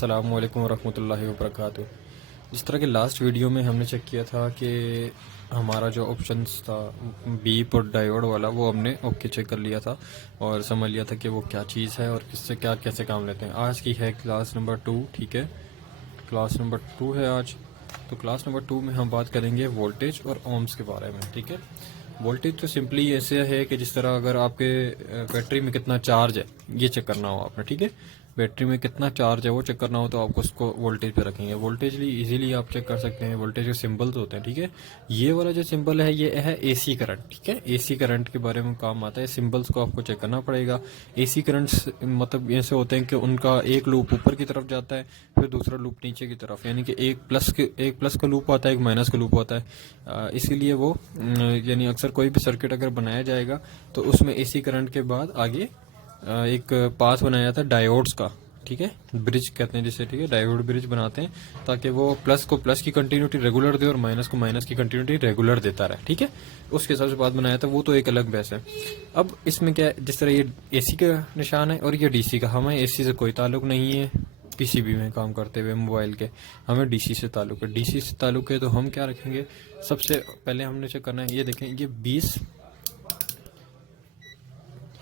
अस्सलामु अलैकुम वरहमतुल्लाहि वबरकातुहू। जिस तरह के लास्ट वीडियो में हमने चेक किया था कि हमारा जो ऑप्शंस था बीप और डायोड वाला, वो हमने ओके चेक कर लिया था और समझ लिया था कि वो क्या चीज़ है और किससे क्या कैसे काम लेते हैं। आज की है क्लास नंबर 2, ठीक है, क्लास नंबर 2 है आज। तो क्लास नंबर 2 में हम बात करेंगे वोल्टेज और ओम्स के बारे में, ठीक है। वोल्टेज तो सिंपली ऐसे है कि जिस तरह अगर आपके बैटरी में कितना चार्ज है ये चेक करना हो आपने, ठीक है। बैटरी में कितना चार्ज है वो चेक करना हो तो आपको उसको वोल्टेज पे रखेंगे। वोल्टेज इजीली आप चेक कर सकते हैं। वोल्टेज के सिंबल्स होते हैं, ठीक है। ये वाला जो सिंबल है ये है एसी करंट, ठीक है। एसी करंट के बारे में काम आता है। सिंबल्स को आपको चेक करना पड़ेगा। एसी करंट्स मतलब ऐसे होते हैं कि उनका एक लूप ऊपर की तरफ जाता है, फिर दूसरा लूप नीचे की तरफ, यानी कि एक प्लस का लूप आता है, एक माइनस का लूप होता है। इसीलिए वो यानी अक्सर कोई भी सर्किट अगर बनाया जाएगा तो उसमें एसी करंट के बाद आगे एक पास बनाया जाता है डायोड्स का, ठीक है। ब्रिज कहते हैं जिसे, ठीक है, डायोड ब्रिज बनाते हैं ताकि वो प्लस को प्लस की कंटिन्यूटी रेगुलर दे और माइनस को माइनस की कंटिन्यूटी रेगुलर देता रहे, ठीक है। उसके हिसाब से बात बनाया था, वो तो एक अलग बहस है। अब इसमें क्या है, जिस तरह ये एसी का निशान है और ये डीसी का, हमें एसी से कोई ताल्लुक नहीं है। पीसीबी में काम करते हुए मोबाइल के हमें डीसी से ताल्लुक है। डीसी से ताल्लुक है तो हम क्या रखेंगे, सबसे पहले हमने चेक करना है, ये देखें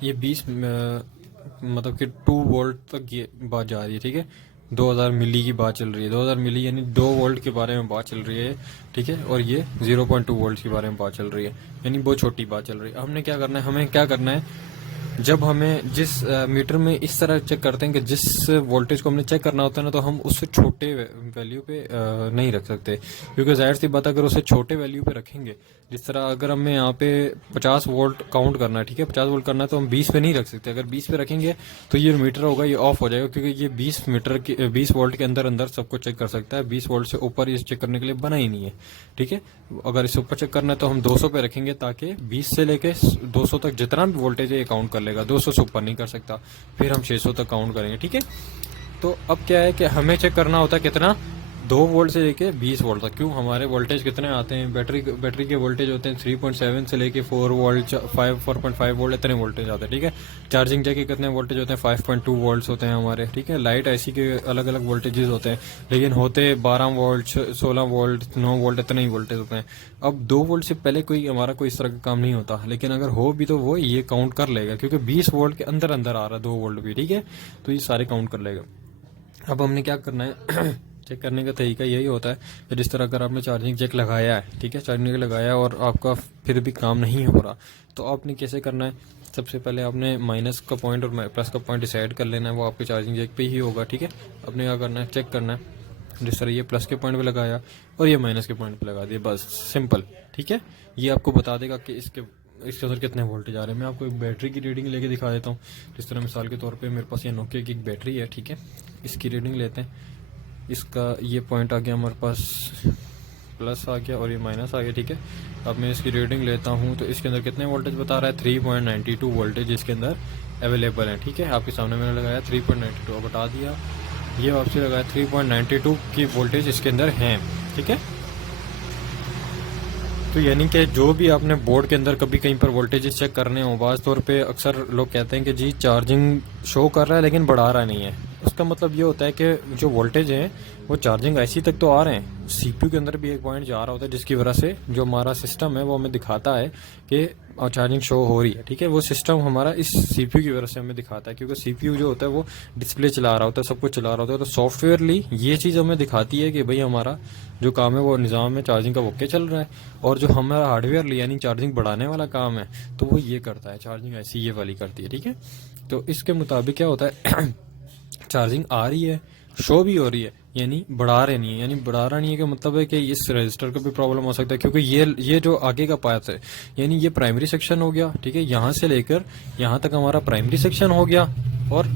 ये 20 मतलब कि 2 वोल्ट तक ये बात जा रही है, ठीक है। 2000 मिली की बात चल रही है। 2000 मिली यानी 2 वोल्ट के बारे में बात चल रही है, ठीक है। और ये 0.2 वोल्ट के बारे में बात चल रही है, यानी बहुत छोटी बात चल रही है। हमने क्या करना है, हमें क्या करना है, जब हमें जिस मीटर में इस तरह चेक करते हैं कि जिस वोल्टेज को हमने चेक करना होता है ना, तो हम उससे छोटे वैल्यू पे नहीं रख सकते, क्योंकि जाहिर सी बात है अगर उसे छोटे वैल्यू पे रखेंगे, जिस तरह अगर हमें यहाँ पे 50 वोल्ट काउंट करना है, ठीक है, 50 वोल्ट करना है तो हम 20 पे नहीं रख सकते। अगर 20 पे रखेंगे तो ये मीटर होगा ये ऑफ हो जाएगा, क्योंकि ये 20 वोल्ट के अंदर अंदर सबको चेक कर सकता है। 20 वोल्ट से ऊपर ये चेक करने के लिए बना ही नहीं है, ठीक है। अगर इससे ऊपर चेक करना है तो हम 200 पे रखेंगे, ताकि 20 से लेके 200 तक जितना भी वोल्टेज है ये काउंट कर लेगा। 200 से ऊपर नहीं कर सकता। फिर हम 600 तक काउंट करेंगे, ठीक है। तो अब क्या है कि हमें चेक करना होता है कितना, 2 वोल्ट से लेके 20 वोल्ट तक। क्यों, हमारे वोल्टेज कितने आते हैं, बैटरी के वोल्टेज होते हैं 3.7 से लेके 4 वोल्ट 4.5 वोल्ट इतने वोल्टेज आते हैं, ठीक है। चार्जिंग जैक के कितने वोल्टेज होते हैं, 5.2 वोल्ट होते हैं हमारे, ठीक है। लाइट ऐसी के अलग अलग वोल्टेजेस होते हैं, लेकिन होते 12 वोल्ट 16 वोल्ट 9 वोल्ट इतने ही वोल्टेज होते हैं। अब 2 वोल्ट से पहले हमारा कोई इस तरह का काम नहीं होता, लेकिन अगर हो भी तो वो ये काउंट कर लेगा, क्योंकि 20 वोल्ट के अंदर अंदर आ रहा है 2 वोल्ट भी, ठीक है। तो ये सारे काउंट कर लेगा। अब हमने क्या करना है चेक करने का तरीका यही होता है कि जिस तरह अगर आपने चार्जिंग जैक लगाया है, ठीक है, चार्जिंग जैक लगाया और आपका फिर भी काम नहीं हो रहा, तो आपने कैसे करना है, सबसे पहले आपने माइनस का पॉइंट और प्लस का पॉइंट डिसाइड कर लेना है, वो आपके चार्जिंग जैक पे ही होगा, ठीक है। आपने क्या करना है, चेक करना है, जिस तरह ये प्लस के पॉइंट पे लगाया और ये माइनस के पॉइंट पे लगा दिया, बस सिंपल, ठीक है। ये आपको बता देगा कि इसके अंदर कितने वोल्टेज आ रहे हैं। मैं आपको एक बैटरी की रीडिंग लेके दिखा देता हूँ। जिस तरह मिसाल के तौर पे मेरे पास ये नोकिया की एक बैटरी है, ठीक है। इसकी रीडिंग लेते हैं। इसका ये पॉइंट आ गया हमारे पास, प्लस आ गया और ये माइनस आ गया, ठीक है। अब मैं इसकी रीडिंग लेता हूँ तो इसके अंदर कितने वोल्टेज बता रहा है, 3.92 वोल्टेज इसके अंदर अवेलेबल है, ठीक है। आपके सामने मैंने लगाया 3.92, अब बता दिया, ये वापसी लगाया 3.92 की वोल्टेज इसके अंदर हैं, ठीक है। तो यानी कि जो भी आपने बोर्ड के अंदर कभी कहीं पर वोल्टेज चेक करने हो, बाज़ तौर पे अक्सर लोग कहते हैं कि जी चार्जिंग शो कर रहा है लेकिन बढ़ा रहा नहीं है। उसका मतलब ये होता है कि जो वोल्टेज है वो चार्जिंग ऐसी तक तो आ रहे हैं, सीपीयू के अंदर भी एक पॉइंट जा रहा होता है, जिसकी वजह से जो हमारा सिस्टम है वो हमें दिखाता है कि चार्जिंग शो हो रही है, ठीक है। वो सिस्टम हमारा इस सीपीयू की वजह से हमें दिखाता है, क्योंकि सीपीयू जो होता है वो डिस्प्ले चला रहा होता है, सब कुछ चला रहा होता है। तो सॉफ्टवेयरली ये चीज़ हमें दिखाती है कि भाई हमारा जो काम है वो निज़ाम में चार्जिंग का ओके चल रहा है। और जो हमारा हार्डवेयरली यानी चार्जिंग बढ़ाने वाला काम है तो वो ये करता है, चार्जिंग ऐसी ये वाली करती है, ठीक है। तो इसके मुताबिक क्या होता है चार्जिंग आ रही है, शो भी हो रही है, यानी बढ़ा रहे नहीं है। यानी बढ़ा रहा नहीं है का मतलब है कि इस रजिस्टर का भी प्रॉब्लम हो सकता है, क्योंकि ये जो आगे का पार्ट है, यानी ये प्राइमरी सेक्शन हो गया, ठीक है। यहाँ से लेकर यहाँ तक हमारा प्राइमरी सेक्शन हो गया, और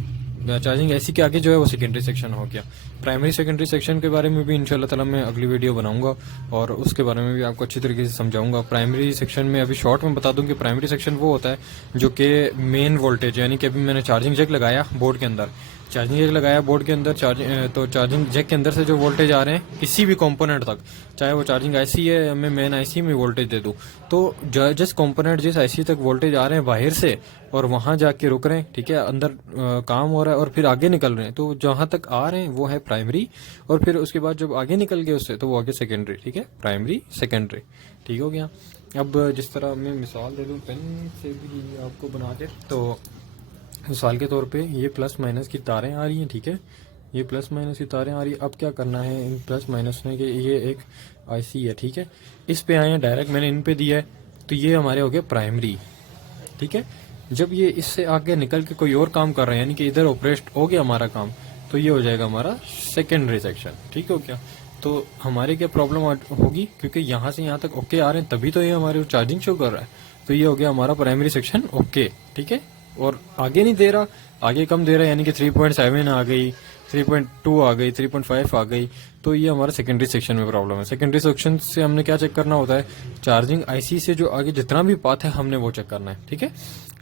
चार्जिंग ऐसी के आगे जो है वो सेकेंडरी सेक्शन हो गया। प्राइमरी सेकेंडरी सेक्शन के बारे में भी इंशाल्लाह ताला मैं अगली वीडियो बनाऊंगा और उसके बारे में भी आपको अच्छी तरीके से समझाऊंगा। प्राइमरी सेक्शन में अभी शॉर्ट में बता दूं कि प्राइमरी सेक्शन वो होता है जो कि मेन वोल्टेज, यानी कि अभी मैंने चार्जिंग जैक लगाया बोर्ड के अंदर, चार्जिंग जैक लगाया बोर्ड के अंदर, तो चार्जिंग जैक के अंदर से जो वोल्टेज आ रहे हैं किसी भी कंपोनेंट तक, चाहे वो चार्जिंग आईसी है या मैं मेन आईसी में वोल्टेज दे दूं, तो जिस कंपोनेंट जिस आईसी तक वोल्टेज आ रहे हैं बाहर से और वहां जाके रुक रहे हैं, ठीक है, अंदर काम हो रहा है और फिर आगे निकल रहे हैं, तो जहां तक आ रहे हैं वो है प्राइमरी, और फिर उसके बाद जब आगे निकल गए उससे तो वो आगे सेकेंडरी, ठीक है, प्राइमरी सेकेंडरी, ठीक हो गया। अब जिस तरह मैं मिसाल दे दूं पेन से भी आपको बना के, तो मिसाल के तौर पे ये प्लस माइनस की तारें आ रही हैं, ठीक है, ये प्लस माइनस की तारें आ रही है। अब क्या करना है इन प्लस माइनस में कि ये एक आईसी है, ठीक है, इस पे आए हैं डायरेक्ट, मैंने इन पे दिया है, तो ये हमारे हो गए प्राइमरी, ठीक है। जब ये इससे आगे निकल के कोई और काम कर रहे हैं, यानी कि इधर ऑपरेट हो गया हमारा काम, तो ये हो जाएगा हमारा सेकेंडरी सेक्शन, ठीक हो गया। तो हमारे क्या प्रॉब्लम होगी, क्योंकि यहाँ से यहाँ तक ओके आ रहे हैं तभी तो ये हमारे चार्जिंग शो कर रहा है, तो ये हो गया हमारा प्राइमरी सेक्शन ओके, ठीक है। और आगे नहीं दे रहा, आगे कम दे रहा है, यानी कि 3.7 आ गई, 3.2 आ गई, 3.5 आ गई, तो ये हमारा सेकेंडरी सेक्शन में प्रॉब्लम है। सेकेंडरी सेक्शन से हमने क्या चेक करना होता है, चार्जिंग आईसी से जो आगे जितना भी पाथ है हमने वो चेक करना है, ठीक है।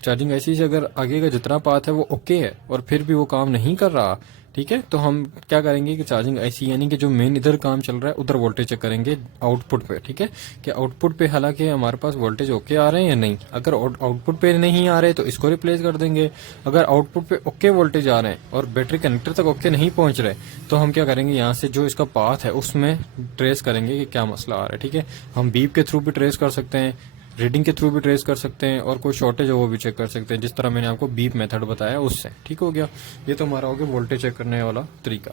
चार्जिंग आईसी से अगर आगे का जितना पाथ है वो ओके है और फिर भी वो काम नहीं कर रहा, ठीक है, तो हम क्या करेंगे कि चार्जिंग आईसी यानी कि जो मेन इधर काम चल रहा है उधर वोल्टेज चेक करेंगे आउटपुट पे, ठीक है, कि आउटपुट पे हालांकि हमारे पास वोल्टेज ओके आ रहे हैं या नहीं। अगर आउटपुट पे नहीं आ रहे तो इसको रिप्लेस कर देंगे। अगर आउटपुट पे ओके वोल्टेज आ रहे हैं और बैटरी कनेक्टर तक ओके नहीं पहुंच रहे, तो हम क्या करेंगे, यहाँ से जो इसका पाथ है उसमें ट्रेस करेंगे कि क्या मसला आ रहा है, ठीक है। हम बीप के थ्रू भी ट्रेस कर सकते हैं, रीडिंग के थ्रू भी ट्रेस कर सकते हैं, और कोई शॉर्टेज है वो भी चेक कर सकते हैं, जिस तरह मैंने आपको बीप मेथड बताया उससे, ठीक हो गया। ये तो हमारा हो गया वोल्टेज चेक करने वाला तरीका।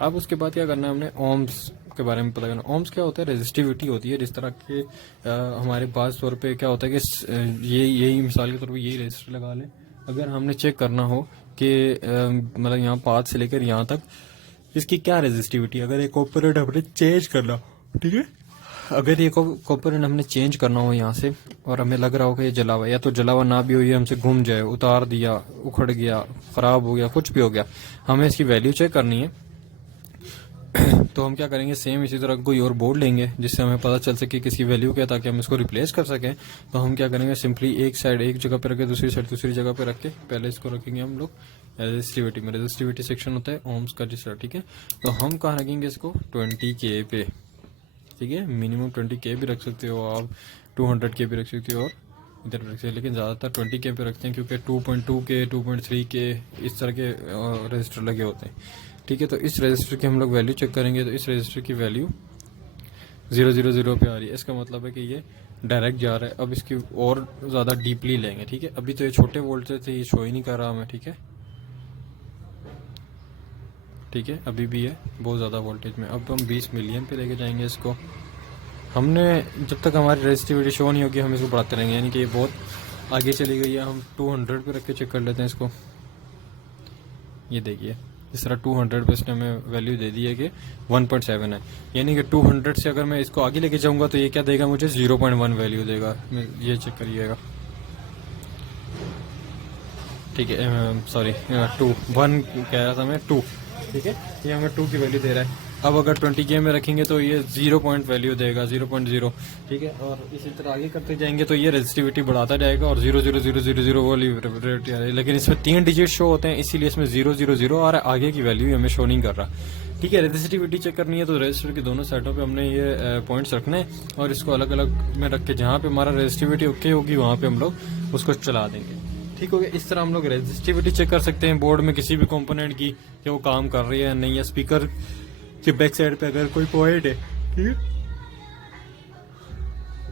अब उसके बाद क्या करना है, हमने ओम्स के बारे में पता करना। ओम्स क्या होता है, रेजिस्टिविटी होती है, जिस तरह के हमारे पास तौर पे क्या होता है कि यही मिसाल के तौर पर यही रजिस्टर लगा लें। अगर हमने चेक करना हो कि मतलब यहाँ पाथ से लेकर यहाँ तक इसकी क्या रेजिस्टिविटी, अगर एक कॉम्पोनेंट हमने चेंज करना, ठीक है, अगर ये कॉम्पोनेंट हमने चेंज करना हो यहाँ से और हमें लग रहा हो कि ये जला हुआ, या तो जला हुआ ना भी हो, ये हमसे घूम जाए, उतार दिया, उखड़ गया, खराब हो गया, कुछ भी हो गया, हमें इसकी वैल्यू चेक करनी है। तो हम क्या करेंगे, सेम इसी तरह कोई और बोर्ड लेंगे जिससे हमें पता चल सके किसकी वैल्यू क्या, ताकि हम इसको रिप्लेस कर सकें। तो हम क्या करेंगे, सिंपली एक साइड एक जगह पे रखे, दूसरी साइड दूसरी जगह पे रख के पहले इसको रखेंगे हम लोग रेजिस्टिविटी में। रेजिस्टिविटी सेक्शन होता है ओम्स का जिस, ठीक है। तो हम कहाँ रखेंगे इसको, 20K पे, ठीक है। मिनिमम 20K भी रख सकते हो आप, 200K भी रख सकते हो और इधर भी रख सकते हो, लेकिन ज़्यादातर 20K पे रखते हैं क्योंकि 2.2K 2.3K इस तरह के रजिस्टर लगे होते हैं, ठीक है। तो इस रजिस्टर की हम लोग वैल्यू चेक करेंगे, तो इस रजिस्टर की वैल्यू 000 पे आ रही है। इसका मतलब है कि ये डायरेक्ट जा रहा है। अब इसकी और ज़्यादा डीपली लेंगे, ठीक है। अभी तो ये छोटे वोल्टेज थे, ये शो ही नहीं कर रहा हमें, ठीक है, ठीक है, अभी भी है बहुत ज़्यादा वोल्टेज में। अब हम 20 मिलियन पे लेके जाएंगे इसको। हमने जब तक हमारी रेजिस्टिविटी शो नहीं होगी हम इसको बढ़ाते रहेंगे, यानी कि ये बहुत आगे चली गई है। हम 200 पे रख के चेक कर लेते हैं इसको। ये देखिए इस तरह 200 पे इसने हमें वैल्यू दे दी है कि 1.7 है, यानी कि 200 से अगर मैं इसको आगे लेके जाऊंगा तो ये क्या देगा मुझे, 0.1 वैल्यू देगा। ये चेक करिएगा, ठीक है, सॉरी 2 1 कह रहा था मैं, 2, ठीक है, ये हमें 2 की वैल्यू दे रहा है। अब अगर 20K में रखेंगे तो ये 0 पॉइंट वैल्यू देगा, 0.0, ठीक है। और इसी तरह आगे करते जाएंगे तो ये रेजिस्टिविटी बढ़ाता जाएगा और 0.0000 वाली रेट आ रही है, लेकिन इसमें 3 डिजिट शो होते हैं, इसीलिए इसमें 0.00 आ रहा है, आगे की वैल्यू हमें शो नहीं कर रहा, ठीक है। रेजिस्टिविटी चेक करनी है तो रजिस्टर के दोनों साइडों पे हमने ये पॉइंट्स रखने हैं और इसको अलग अलग में रख के जहाँ पे हमारा रेजिस्टिविटी ओके होगी वहाँ पे हम लोग उसको चला देंगे, ठीक हो गया। इस तरह हम लोग रेजिस्टिविटी चेक कर सकते हैं बोर्ड में किसी भी कंपोनेंट की कि वो काम कर रही है या नहीं, या स्पीकर के बैक साइड पे अगर कोई पॉइंट है, ठीक है,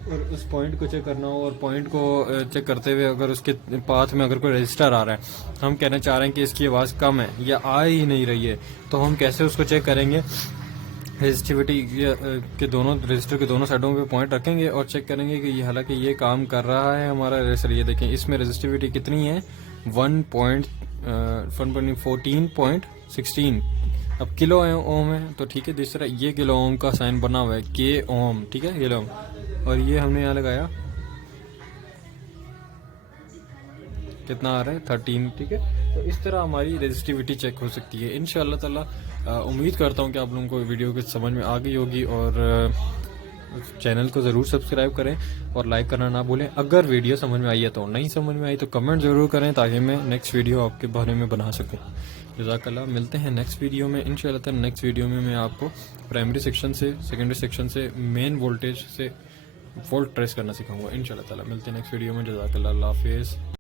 और उस पॉइंट को चेक करना हो और पॉइंट को चेक करते हुए अगर उसके पाथ में अगर कोई रजिस्टर आ रहा है, हम कहना चाह रहे हैं कि इसकी आवाज़ कम है या आ ही नहीं रही है, तो हम कैसे उसको चेक करेंगे, रेजिस्टिविटी के दोनों रजिस्टर के दोनों साइडों पे पॉइंट रखेंगे और चेक करेंगे कि ये हालांकि ये काम कर रहा है हमारा रजिस्टर। ये देखें इसमें रेजिस्टिविटी कितनी है, 14.16। अब किलो ओम है तो ठीक है, दूसरा ये किलो ओम का साइन बना हुआ है, के ओम, ठीक है, किलो ओम, और ये हमने यहाँ लगाया कितना आ रहा है, 13, ठीक है। तो इस तरह हमारी रेजिस्टिविटी चेक हो सकती है। इंशाअल्लाह ताला उम्मीद करता हूँ कि आप लोगों को वीडियो कुछ समझ में आ गई होगी और चैनल को ज़रूर सब्सक्राइब करें और लाइक करना ना भूलें। अगर वीडियो समझ में आई है तो, नहीं समझ में आई तो कमेंट ज़रूर करें ताकि मैं नेक्स्ट वीडियो आपके बारे में बना सकूं। जज़ाकल्लाह। मिलते हैं नेक्स्ट वीडियो में इंशाअल्लाह। नेक्स्ट वीडियो में मैं आपको प्राइमरी सेक्शन से, सेकेंडरी सेक्शन से, मेन वोल्टेज से वोल्ट ट्रेस करना सिखाऊंगा इंशाअल्लाह ताला। मिलते हैं नेक्स्ट वीडियो में। जज़ाकल्लाह। अल्लाह हाफिज़।